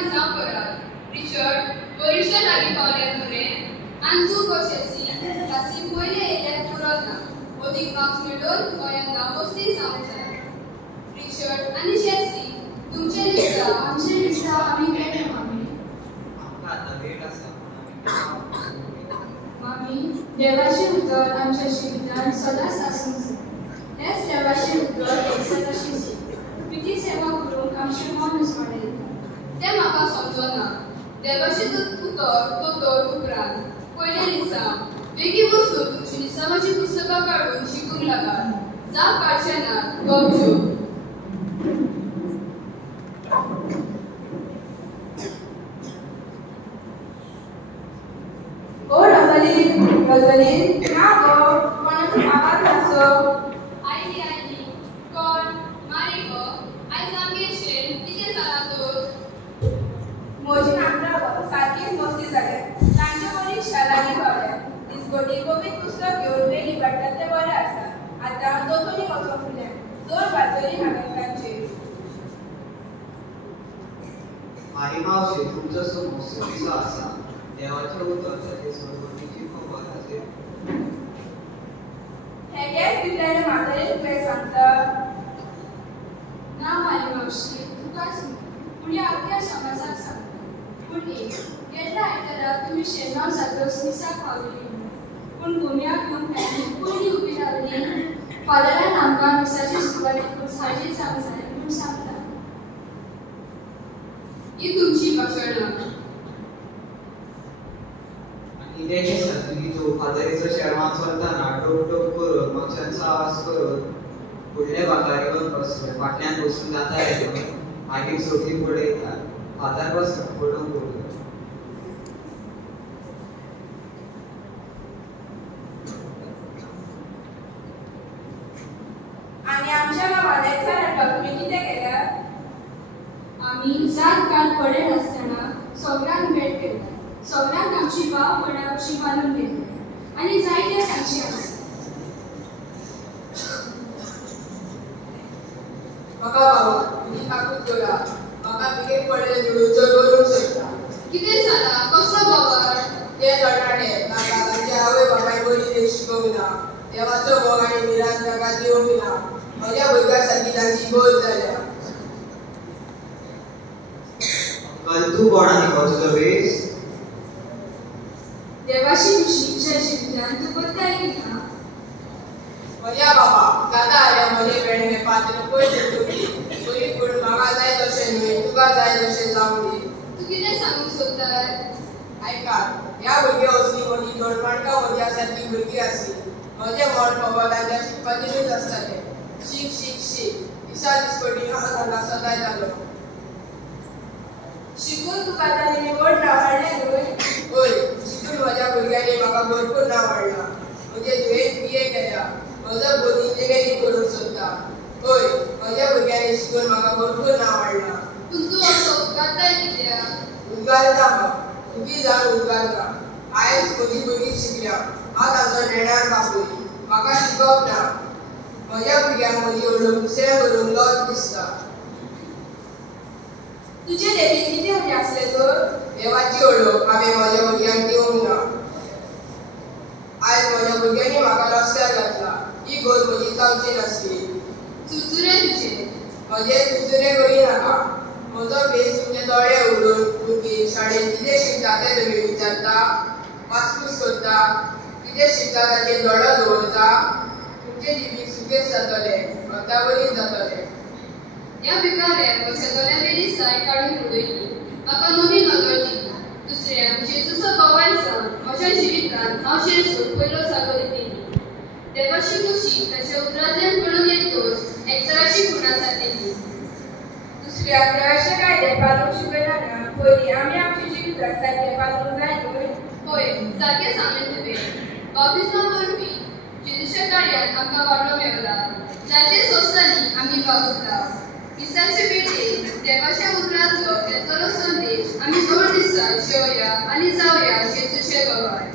दिसा परत रिचर्ड परीक्षा लागीं पावल्यात मरे आनी तूं कशेंसी तासी पयले येयल्यार पुरत ना अदीक मार्क्स मेळोवन गोंयांना वस्ती जावंक जाय रिचर्ड आनी जेसी तुमचे दिसता आमचे दिसता आमी केले मामी आमकां आतां वेळ आसा मामी देवाचे उतर आमच्या जिवितांत सदांच आसूंक जाय हेच देवाचे उतर एकसाताची पिती सेवा करूंक आमचे मन उसमळें ते म्हाका समजना देवाचे उतर दोतोर उपरांत पयले दिसा बेगीन वचून तुमची निसमाची पुस्तकां काडून शिकूंक लागात जाप काडचे नात गपच्यो ओ रजनी ना गो कोणाचो आवाज आसो आयली कोण मारी गो आयज आमगेरशें कितें जालां तर म्हजी नातरां सारकीच मस्ती जाल्या तांच्या परीक्षा लागीं पावल्या दिसगोटी कमीत पुस्तक घेवन बेगीन वाडटात तें बरें आसा आतां दोतोरी वचोंक फुडें दोन बाजरी हांवें तांचेर मारी मावशे तुमचो समोर दिसो आसा देवाचे उतर ताचे सरगोटीची खबर आसेल हे गॅस दिल्याने म्हातारे तुवें सांगता ना मारी मावशी तुकाच पूण ह्या आख्या समाजाक सांगता पूण एक गेल्ल्या आयताराक तुमी शेणगांव जातोच मिसाक पावली पूण गुन्यांक घेवन फॅमिली पयलीं उबी रावली फादरान आमकां मिसाची सुवात करून सारकी जावंक जाय म्हूण सांगता ही तुमची भाशणां आणि तेचे संस्कृतीचो फादरीचो शर्मात चलताना टोक टोक करून मोक्षांचो आवाज करून फुडले बाकारीवर बसले फाटल्यान बसून जाता मागीर सोफी पळयतात फादर बसता पळोवंक पळोवंक आनी आमच्या गांवांत एकचार हाडपाक तुमी कितें केल्या आमी जात काल पडेल आसतना सगळ्यांक भेट केला सगळ्यांक आमची भाव पडावची बांदून घेतली आनी जायते सांगचे आसा म्हाका बाबा तुमी काकूच जोडा म्हाका पिकेक पडले जुडूचो दवरूंक सोदता कितें जालां कसो बाबार ते तरणाटे नाका तांचे आवय बापाय बरी लेख शिकोवंक ना देवाचो मोग आनी मिरान ताका दिवंक ना म्हज्या भुरग्या सारकी तांची बोध जाल्या कल तू कोणानी हो तुजो वेस देवाची खुशीच्या जिवितांत तूं बदलाय घेता म्हज्या बाबा जाता जाल्यार म्हजे पेडणे पात्र पयस तुकी बरी पूण म्हाका जाय तशें न्हय तुका जाय तशें जावंक दी तूं कितें सांगूंक सोदताय आयकात ह्या भुरग्या असली म्हजी दोडमाणका म्हज्या सारकी भुरगीं आसली म्हजें मन फकत तांच्या शिकपाचेरूच आसतालें शीक शीक शीक दिसा दिसपटी हांव तांकां सदांय जालो शिकून तुका आतां निवड नावाडलें न्हय ओय शिकून म्हज्या भुरग्यांनी म्हाका भरपूर नावाडला म्हजे तुवें बीए केल्या म्हजो भूत इंजिनियरींग करूंक सोदता ओय म्हज्या भुरग्यांनी शिकून म्हाका भरपूर नावाडला पूण तूं असो उपकारताय कित्याक उजगारता म्हाका सुखी जावन उजगारता आयज म्हजी भुरगीं शिकल्या हांव ताचो नेण्यार बापूय म्हाका शिकप ना म्हज्या भुरग्यांक म्हजी ओळख दुसऱ्या करूंक लज दिसता तुजे देखील कितें उणें आसलें तर देवाची ओळख हांवें म्हज्या भुरग्यांक दिवंक ना आयज म्हज्या भुरग्यांनी म्हाका रस्त्यार घातला ही गोल म्हजी जावची नासली चुचुरे तुजे म्हजे चुचुरे करिनाका म्हजो फेस तुमचे दोळे उडोवन भुरगीं शाळेंत कितें शिकता तें तुमी विचारता वासपूस करता कितें शिकता ताचेर दोळो दवरता तुमचे जिवीत सुखेच जातले अत्यावरीत जातले ह्या भिकाऱ्यान म्हज्या दोळ्यांवेली साय काडून उडयली म्हाका नवी नदर दिली दुसऱ्याक जेजूचो गवाय जावन म्हज्या जिवितांत हांव जेजूक पयलो जागो दिली देवाची खुशी ताच्या उतरांतल्यान पडून येतोच एकचाराची खुणा जातली दुसऱ्याक देवाचे कायदे पाळूंक शिकयना ना पयलीं आमी आमचे जिवितांत सारकें पाळूंक जाय न्हय होय सारकें सांगलें तुवें बाप्तिस्मा वरवीं जेजूच्या कार्यान आमकां वाटो मेळला जायते संस्थांनी आमी वावुरता मिसाचे पेटयेर देवाच्या उतरांतलो येतलो संदेश आमी 2 दिसा जेवया आनी जावया जेजूचे गवाय